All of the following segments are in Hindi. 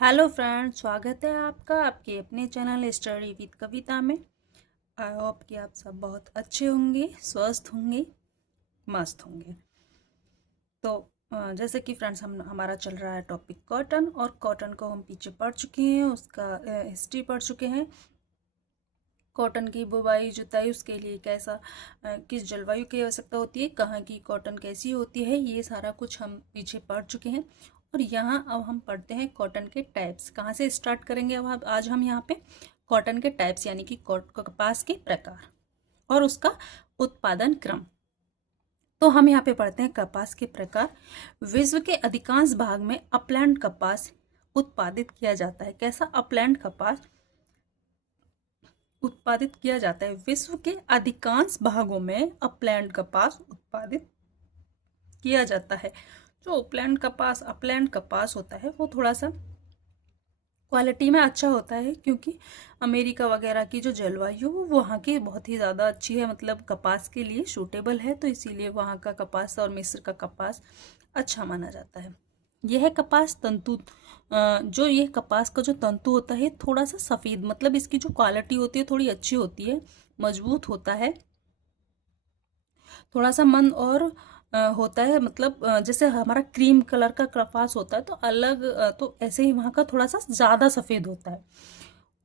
हेलो फ्रेंड्स, स्वागत है आपका आपके अपने चैनल स्टडी विद कविता में। आई होप कि आप सब बहुत अच्छे होंगे, स्वस्थ होंगे, मस्त होंगे। तो जैसे कि फ्रेंड्स हमारा चल रहा है टॉपिक कॉटन, और कॉटन को हम पीछे पढ़ चुके हैं, उसका हिस्ट्री पढ़ चुके हैं। कॉटन की बुवाई जुताई उसके लिए कैसा किस जलवायु की आवश्यकता होती है, कहाँ की कॉटन कैसी होती है, ये सारा कुछ हम पीछे पढ़ चुके हैं। और यहाँ अब हम पढ़ते हैं कॉटन के टाइप्स। कहाँ से स्टार्ट करेंगे अब आज हम यहाँ पे कॉटन के टाइप्स यानी कि कपास के प्रकार और उसका उत्पादन क्रम। तो हम यहाँ पे पढ़ते हैं कपास के प्रकार। विश्व के अधिकांश भाग में अपलैंड कपास उत्पादित किया जाता है। कैसा अपलैंड कपास उत्पादित किया जाता है? विश्व के अधिकांश भागों में अपलैंड कपास उत्पादित किया जाता है। जो अपलैंड कपास होता है वो थोड़ा सा क्वालिटी में अच्छा होता है, क्योंकि अमेरिका वगैरह की जो जलवायु वो वहाँ की बहुत ही ज़्यादा अच्छी है, मतलब कपास के लिए सूटेबल है, तो इसीलिए वहाँ का कपास और मिस्र का कपास अच्छा माना जाता है। यह कपास तंतु जो ये कपास का जो तंतु होता है थोड़ा सा सफ़ेद, मतलब इसकी जो क्वालिटी होती है थोड़ी अच्छी होती है, मजबूत होता है, थोड़ा सा मंद और होता है, मतलब जैसे हमारा क्रीम कलर का कपास होता है तो अलग, तो ऐसे ही वहाँ का थोड़ा सा ज़्यादा सफ़ेद होता है।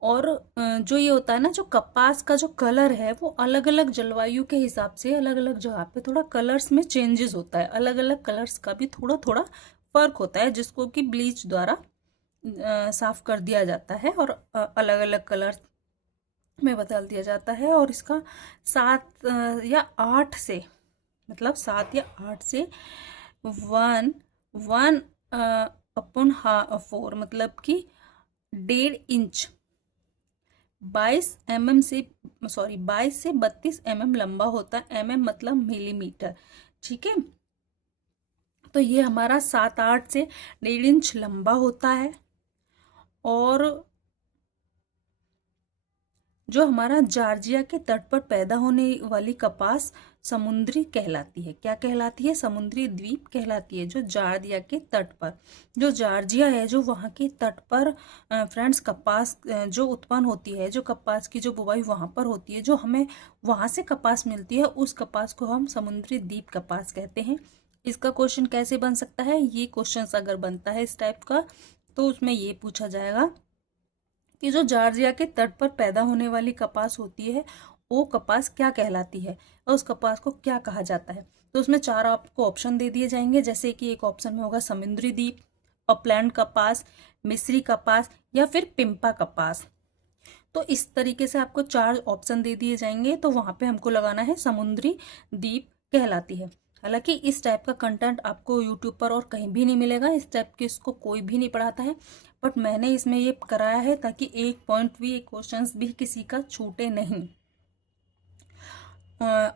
और जो ये होता है ना, जो कपास का जो कलर है वो अलग अलग जलवायु के हिसाब से अलग अलग जगह पे थोड़ा कलर्स में चेंजेस होता है, अलग अलग कलर्स का भी थोड़ा थोड़ा फर्क होता है, जिसको कि ब्लीच द्वारा साफ कर दिया जाता है और अलग अलग कलर में बदल दिया जाता है। और इसका 7 या 8 से, मतलब 7 या 8 से 1 1/4, मतलब कि 1.5 इंच 22 से 32 लंबा होता है। मतलब मिलीमीटर, ठीक है। तो ये हमारा 7 8 से 1.5 इंच लंबा होता है। और जो हमारा जॉर्जिया के तट पर पैदा होने वाली कपास समुद्री कहलाती है। क्या कहलाती है? समुद्री द्वीप कहलाती है। जो जॉर्जिया के तट पर, जो जॉर्जिया है जो वहाँ के तट पर फ्रेंड्स कपास जो उत्पन्न होती है, जो कपास की जो बुवाई वहाँ पर होती है, जो हमें वहाँ से कपास मिलती है, उस कपास को हम समुद्री द्वीप कपास कहते हैं। इसका क्वेश्चन कैसे बन सकता है? ये क्वेश्चन अगर बनता है इस टाइप का तो उसमें ये पूछा जाएगा कि जो जॉर्जिया के तट पर पैदा होने वाली कपास होती है वो कपास क्या कहलाती है और उस कपास को क्या कहा जाता है। तो उसमें 4 आपको ऑप्शन दे दिए जाएंगे, जैसे कि एक ऑप्शन में होगा समुद्री द्वीप, अपलैंड कपास, मिस्री कपास या फिर पिम्पा कपास। तो इस तरीके से आपको 4 ऑप्शन दे दिए जाएंगे, तो वहां पे हमको लगाना है समुद्री द्वीप कहलाती है। हालांकि इस टाइप का कंटेंट आपको यूट्यूब पर और कहीं भी नहीं मिलेगा, इस टाइप के इसको कोई भी नहीं पढ़ाता है, बट मैंने इसमें ये कराया है ताकि एक पॉइंट भी, एक क्वेश्चन भी किसी का छूटे नहीं।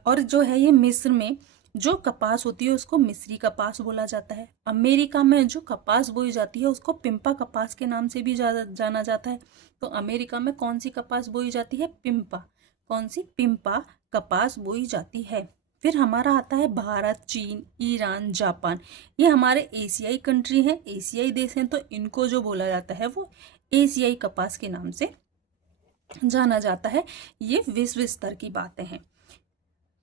और जो है ये मिस्र में जो कपास होती है उसको मिस्री कपास बोला जाता है। अमेरिका में जो कपास बोई जाती है उसको पिम्पा कपास के नाम से भी जाना जाता है। तो अमेरिका में कौन सी कपास बोई जाती है? पिम्पा। कौन सी? पिम्पा कपास बोई जाती है। फिर हमारा आता है भारत, चीन, ईरान, जापान। ये हमारे एशियाई कंट्री हैं, एशियाई देश हैं, तो इनको जो बोला जाता है वो एशियाई कपास के नाम से जाना जाता है। ये विश्व स्तर की बातें हैं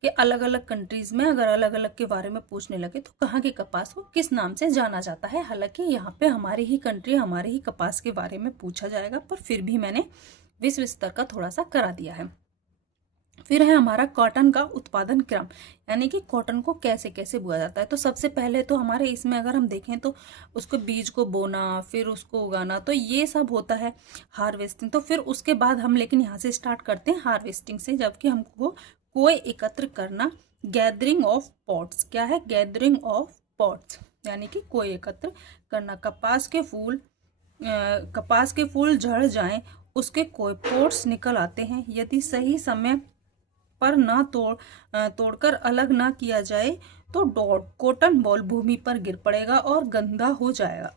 कि अलग अलग कंट्रीज में अगर अलग अलग के बारे में पूछने लगे तो कहाँ के कपास को किस नाम से जाना जाता है। हालांकि यहाँ पे हमारी ही कंट्री, हमारे ही कपास के बारे में पूछा जाएगा, पर फिर भी मैंने विश्व स्तर का थोड़ा सा करा दिया है। फिर है हमारा कॉटन का उत्पादन क्रम, यानी कि कॉटन को कैसे कैसे बोया जाता है। तो सबसे पहले तो हमारे इसमें अगर हम देखें तो उसको बीज को बोना, फिर उसको उगाना, तो ये सब होता है हार्वेस्टिंग। तो फिर उसके बाद हम लेकिन यहाँ से स्टार्ट करते हैं हार्वेस्टिंग से, जबकि हमको कोई एकत्र करना, गैदरिंग ऑफ पॉट्स। क्या है? गैदरिंग ऑफ पॉट्स, यानी कि कोई एकत्र करना। कपास के फूल झड़ जाएं, उसके कोई पोर्ट्स निकल आते हैं। यदि सही समय पर ना तोड़कर अलग ना किया जाए तो कॉटन बॉल भूमि पर गिर पड़ेगा और गंदा हो जाएगा।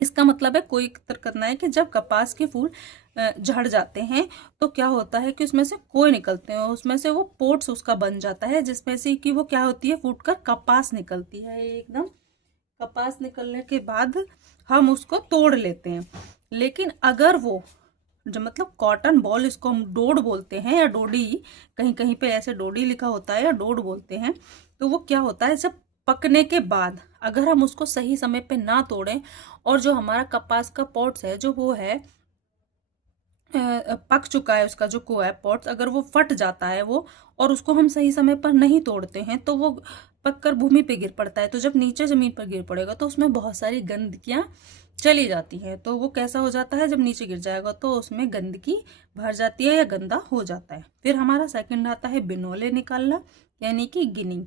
इसका मतलब है कोई करना है कि जब कपास के फूल झड़ जाते हैं तो क्या होता है कि उसमें से कोई निकलते हैं, उसमें से वो पोर्ट्स उसका बन जाता है, जिसमें से कि वो क्या होती है, फूट कर कपास निकलती है, एकदम कपास निकलने के बाद हम उसको तोड़ लेते हैं। लेकिन अगर वो जो मतलब कॉटन बॉल, इसको हम डोड बोलते हैं या डोडी, कहीं कहीं पे ऐसे डोडी लिखा होता है या डोड बोलते हैं, तो वो क्या होता है, जब पकने के बाद अगर हम उसको सही समय पे ना तोड़ें और जो हमारा कपास का पॉट्स है जो वो है पक चुका है, उसका जो को है पॉट्स, अगर वो फट जाता है वो, और उसको हम सही समय पर नहीं तोड़ते हैं तो वो पककर भूमि पे गिर पड़ता है। तो जब नीचे जमीन पर गिर पड़ेगा तो उसमें बहुत सारी गंदगियां चली जाती हैं। तो वो कैसा हो जाता है, जब नीचे गिर जाएगा तो उसमें गंदगी भर जाती है या गंदा हो जाता है। फिर हमारा सेकंड आता है बिनोले निकालना, यानी कि गिनिंग।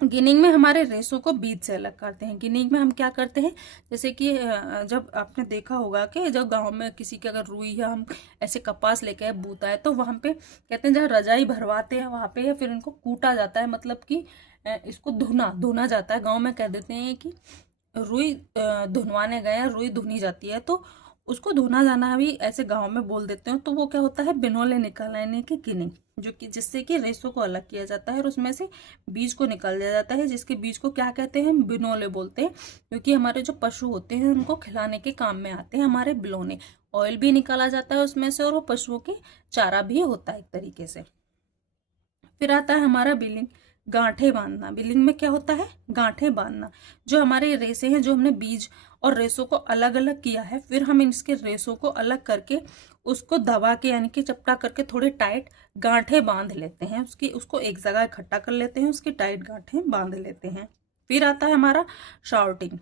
गिनिंग में हमारे रेशों को बीज से अलग करते हैं। गिनिंग में हम क्या करते हैं, जैसे कि जब आपने देखा होगा कि जब गांव में किसी के अगर रुई या हम ऐसे कपास लेके आए बूता है, तो वहां पे कहते हैं जहाँ रजाई भरवाते हैं वहां पे, या फिर इनको कूटा जाता है, मतलब कि इसको धुना धुना जाता है। गाँव में कह देते हैं कि रुई धुनवाने गए, रुई धुनी जाती है, तो उसको धुना जाना भी ऐसे गांव में बोल देते हैं। तो वो क्या होता है, बिनोले निकालने की गिनिंग, जो कि जिससे कि रेशों को अलग किया जाता है और उसमें से बीज को निकाल दिया जाता है, जिसके बीज को क्या कहते हैं, बिनोले बोलते हैं। क्योंकि हमारे जो पशु होते हैं उनको खिलाने के काम में आते हैं हमारे बिलोने। ऑयल भी निकाला जाता है उसमें से, और वो पशुओं के चारा भी होता है एक तरीके से। फिर आता है हमारा बिलिंग, गांठे बांधना। बिलिंग में क्या होता है, गांठे बांधना। जो हमारे रेसे हैं, जो हमने बीज और रेसों को अलग अलग किया है, फिर हम इसके रेसों को अलग करके उसको दबा के यानी कि चपटा करके थोड़े टाइट गांठे बांध लेते हैं। उसको एक जगह इकट्ठा कर लेते हैं, उसकी टाइट गांठे बांध लेते हैं। फिर आता है हमारा शॉर्टिंग।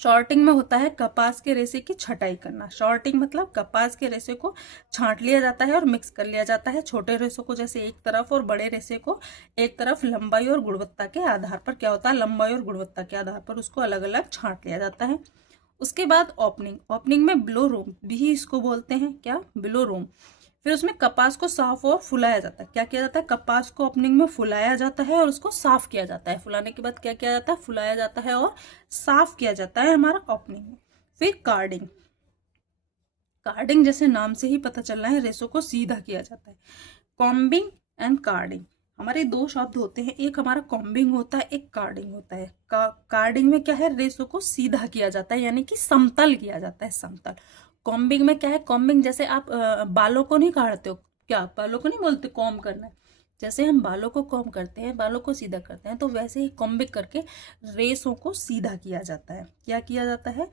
शॉर्टिंग में होता है कपास के रेशे की छटाई करना। शॉर्टिंग मतलब कपास के रेशे को छांट लिया जाता है और मिक्स कर लिया जाता है, छोटे रेशों को जैसे एक तरफ और बड़े रेशे को एक तरफ, लंबाई और गुणवत्ता के आधार पर। क्या होता है, लंबाई और गुणवत्ता के आधार पर उसको अलग अलग छांट लिया जाता है। उसके बाद ओपनिंग। ओपनिंग में ब्लो रूम भी इसको बोलते हैं, क्या, ब्लो रूम। फिर उसमें कपास को साफ और फुलाया जाता है। क्या किया जाता है, कपास को ओपनिंग में फुलाया जाता है और उसको साफ किया जाता है। फुलाने के बाद क्या किया जाता है, फुलाया जाता है और साफ किया जाता है हमारा ओपनिंग में। फिर कार्डिंग। कार्डिंग जैसे नाम से ही पता चल रहा है, रेशों को सीधा किया जाता है। कॉम्बिंग एंड कार्डिंग, हमारे दो शब्द होते हैं, एक हमारा कॉम्बिंग होता है, एक कार्डिंग होता है। कार्डिंग में क्या है, रेशों को सीधा किया जाता है, यानी कि समतल किया जाता है, समतल। कॉम्बिंग में क्या है, कॉम्बिंग जैसे आप बालों को नहीं काटते हो, क्या बालों को नहीं बोलते कॉम्ब करना है, जैसे हम बालों को कॉम्ब करते हैं, बालों को सीधा करते हैं, तो वैसे ही कॉम्बिंग करके रेशों को सीधा किया जाता है। क्या किया जाता है,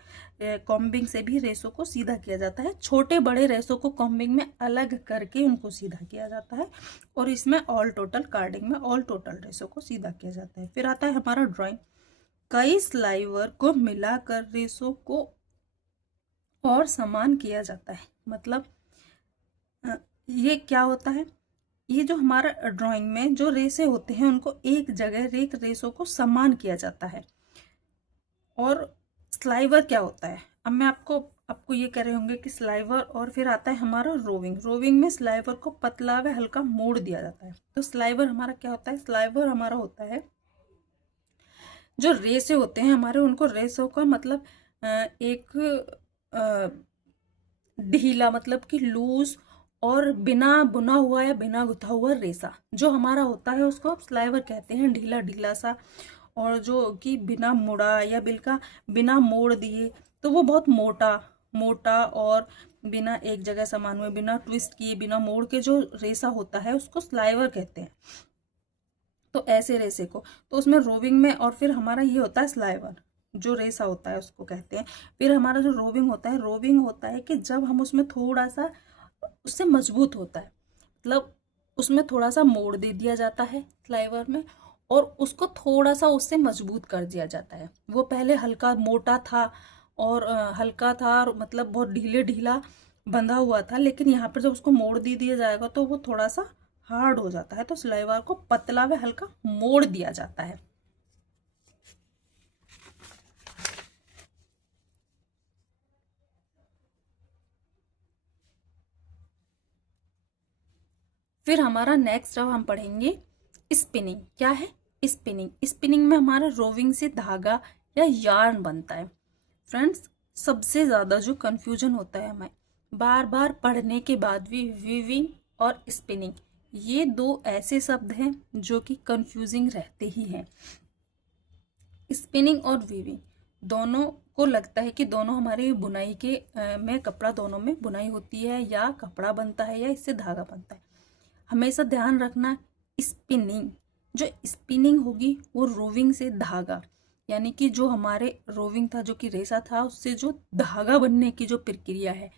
कॉम्बिंग से भी रेशों को सीधा किया जाता है। छोटे बड़े रेशों को कॉम्बिंग में अलग करके उनको सीधा किया जाता है, और इसमें ऑल टोटल, कार्डिंग में ऑल टोटल रेशों को सीधा किया जाता है। फिर आता है हमारा ड्राइंग। कई स्लाइवर को मिलाकर रेशों को और समान किया जाता है। मतलब ये क्या होता है, ये जो हमारा ड्राइंग में जो रेसे होते हैं उनको एक जगह एक रेसों को समान किया जाता है। और स्लाइवर क्या होता है, अब मैं आपको ये कह रहे होंगे कि स्लाइवर, और फिर आता है हमारा रोविंग। रोविंग में स्लाइवर को पतला व हल्का मोड़ दिया जाता है। तो स्लाइवर हमारा क्या होता है, स्लाइवर हमारा होता है जो रेसे होते हैं हमारे, उनको रेसों का मतलब एक ढीला, मतलब कि लूज और बिना बुना हुआ या बिना गुथा हुआ रेसा जो हमारा होता है उसको आप स्लाइवर कहते हैं, ढीला ढीला सा। और जो कि बिना मुड़ा या बिना मोड़ दिए, तो वो बहुत मोटा मोटा और बिना एक जगह समान हुए, बिना ट्विस्ट किए, बिना मोड़ के जो रेसा होता है उसको स्लाइवर कहते हैं। तो ऐसे रेसे को, तो उसमें रोविंग में, और फिर हमारा ये होता है स्लाइवर, जो रेसा होता है उसको कहते हैं। फिर हमारा जो रोविंग होता है, रोविंग होता है कि जब हम उसमें थोड़ा सा, उससे मजबूत होता है, मतलब उसमें थोड़ा सा मोड़ दे दिया जाता है स्लाइवर में, और उसको थोड़ा सा उससे मजबूत कर दिया जाता है। वो पहले हल्का मोटा था और हल्का था और मतलब बहुत ढीले ढीला बंधा हुआ था, लेकिन यहाँ पर जब उसको मोड़ दे दिया जाएगा तो वो थोड़ा सा हार्ड हो जाता है। तो स्लाइवर को पतला व हल्का मोड़ दिया जाता है। फिर हमारा नेक्स्ट अब हम पढ़ेंगे स्पिनिंग। क्या है स्पिनिंग, स्पिनिंग में हमारा रोविंग से धागा या यार्न बनता है। फ्रेंड्स, सबसे ज्यादा जो कंफ्यूजन होता है हमें बार बार पढ़ने के बाद भी, वीविंग और स्पिनिंग, ये दो ऐसे शब्द हैं जो कि कंफ्यूजिंग रहते ही हैं। स्पिनिंग और वीविंग दोनों को लगता है कि दोनों हमारे बुनाई के में कपड़ा दोनों में बुनाई होती है या कपड़ा बनता है या इससे धागा बनता है। हमेशा ध्यान रखना, स्पिनिंग, जो स्पिनिंग होगी वो रोविंग से धागा, यानी कि जो हमारे रोविंग था, जो कि रेसा था, उससे जो धागा बनने की जो प्रक्रिया है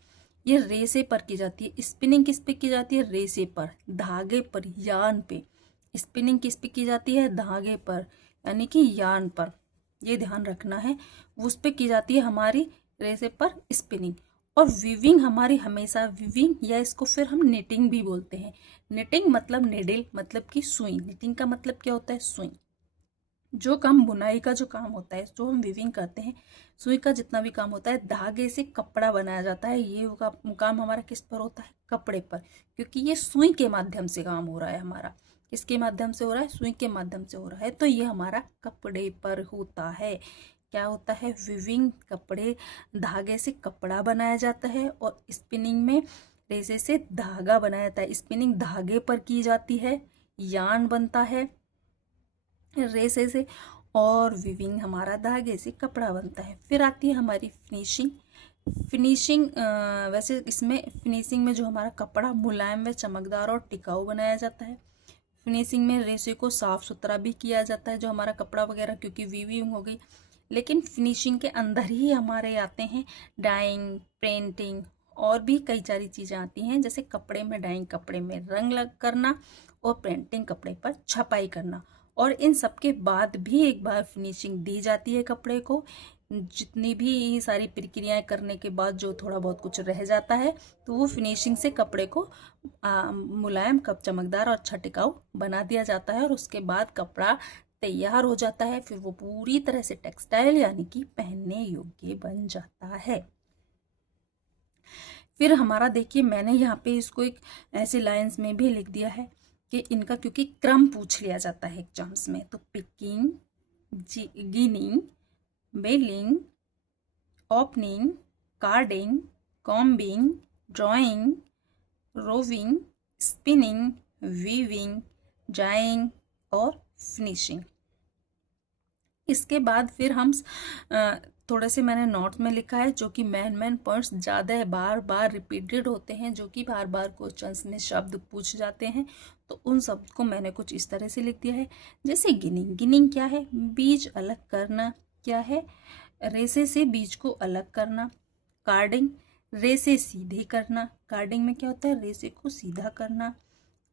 ये रेसे पर की जाती है। स्पिनिंग किस पे की जाती है? रेसे पर, धागे पर, यान पे। स्पिनिंग किस पे की जाती है? धागे पर, यानी कि यान पर। ये ध्यान रखना है, उस पे की जाती है हमारी रेसे पर स्पिनिंग। और वीविंग हमारी हमेशा वीविंग, या इसको फिर हम निटिंग भी बोलते हैं। निटिंग मतलब निडिल, मतलब कि सुई। निटिंग का मतलब क्या होता है? सुई। जो काम बुनाई का जो काम होता है, जो हम वीविंग करते हैं, सुई का जितना भी काम होता है, धागे से कपड़ा बनाया जाता है, ये काम हमारा किस पर होता है? कपड़े पर। क्योंकि ये सुई के माध्यम से काम हो रहा है हमारा। किसके माध्यम से हो रहा है? सुई के माध्यम से हो रहा है, तो ये हमारा कपड़े पर होता है। क्या होता है? वीविंग, कपड़े, धागे से कपड़ा बनाया जाता है, और स्पिनिंग में रेसे से धागा बनाया जाता है। स्पिनिंग धागे पर की जाती है, यान बनता है रेसे से, और वीविंग हमारा धागे से कपड़ा बनता है। फिर आती है हमारी फिनिशिंग। फिनिशिंग वैसे इसमें फिनिशिंग में जो हमारा कपड़ा मुलायम व चमकदार और टिकाऊ बनाया जाता है। फिनिशिंग में रेसे को साफ सुथरा भी किया जाता है, जो हमारा कपड़ा वगैरह, क्योंकि वीविंग हो गई। लेकिन फिनिशिंग के अंदर ही हमारे आते हैं डाइंग, पेंटिंग, और भी कई सारी चीज़ें आती हैं, जैसे कपड़े में डाइंग, कपड़े में रंग लग करना, और पेंटिंग, कपड़े पर छपाई करना। और इन सब के बाद भी एक बार फिनिशिंग दी जाती है कपड़े को। जितनी भी सारी प्रक्रियाएं करने के बाद जो थोड़ा बहुत कुछ रह जाता है, तो वो फिनिशिंग से कपड़े को मुलायम, कप चमकदार और अच्छा टिकाऊ बना दिया जाता है, और उसके बाद कपड़ा तैयार हो जाता है। फिर वो पूरी तरह से टेक्सटाइल, यानी कि पहनने योग्य बन जाता है। फिर हमारा देखिए, मैंने यहाँ पे इसको एक ऐसे लाइंस में भी लिख दिया है कि इनका, क्योंकि क्रम पूछ लिया जाता है एग्जाम्स में, तो picking, ginning, baling, opening, carding, combing, drawing, roving, spinning, weaving, dyeing और फिनिशिंग। इसके बाद फिर हम थोड़े से मैंने नोट्स में लिखा है, जो कि मेन पॉइंट्स ज़्यादा है, बार बार रिपीटेड होते हैं, जो कि बार बार क्वेश्चंस में शब्द पूछ जाते हैं, तो उन शब्द को मैंने कुछ इस तरह से लिख दिया है। जैसे गिनिंग, गिनिंग क्या है? बीज अलग करना। क्या है? रेसे से बीज को अलग करना। कार्डिंग, रेसे सीधे करना। कार्डिंग में क्या होता है? रेसे को सीधा करना।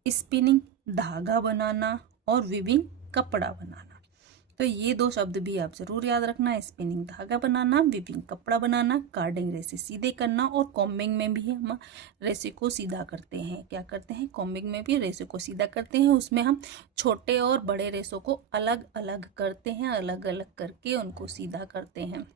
स्पिनिंग, धागा बनाना। और वीविंग, कपड़ा बनाना। तो ये दो शब्द भी आप जरूर याद रखना, स्पिनिंग धागा बनाना, वीविंग कपड़ा बनाना, कार्डिंग रेसे सीधे करना, और कॉम्बिंग में भी हम रेसे को सीधा करते हैं। क्या करते हैं? कॉम्बिंग में भी रेसे को सीधा करते हैं। उसमें हम छोटे और बड़े रेसों को अलग अलग करते हैं, अलग अलग करके उनको सीधा करते हैं।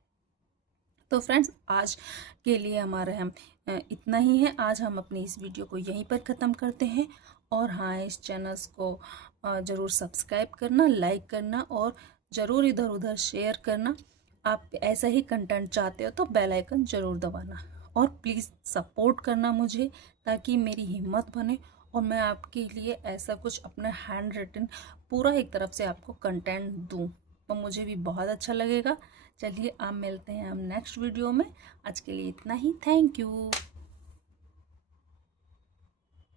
तो फ्रेंड्स, आज के लिए हमारा हम इतना ही है। आज हम अपनी इस वीडियो को यहीं पर ख़त्म करते हैं। और हाँ, इस चैनल्स को ज़रूर सब्सक्राइब करना, लाइक करना, और ज़रूर इधर उधर शेयर करना। आप ऐसा ही कंटेंट चाहते हो तो बेल आइकन ज़रूर दबाना, और प्लीज़ सपोर्ट करना मुझे, ताकि मेरी हिम्मत बने और मैं आपके लिए ऐसा कुछ अपना हैंड रिटन पूरा एक तरफ से आपको कंटेंट दूँ, तो मुझे भी बहुत अच्छा लगेगा। चलिए, आप मिलते हैं हम नेक्स्ट वीडियो में। आज के लिए इतना ही। Thank you.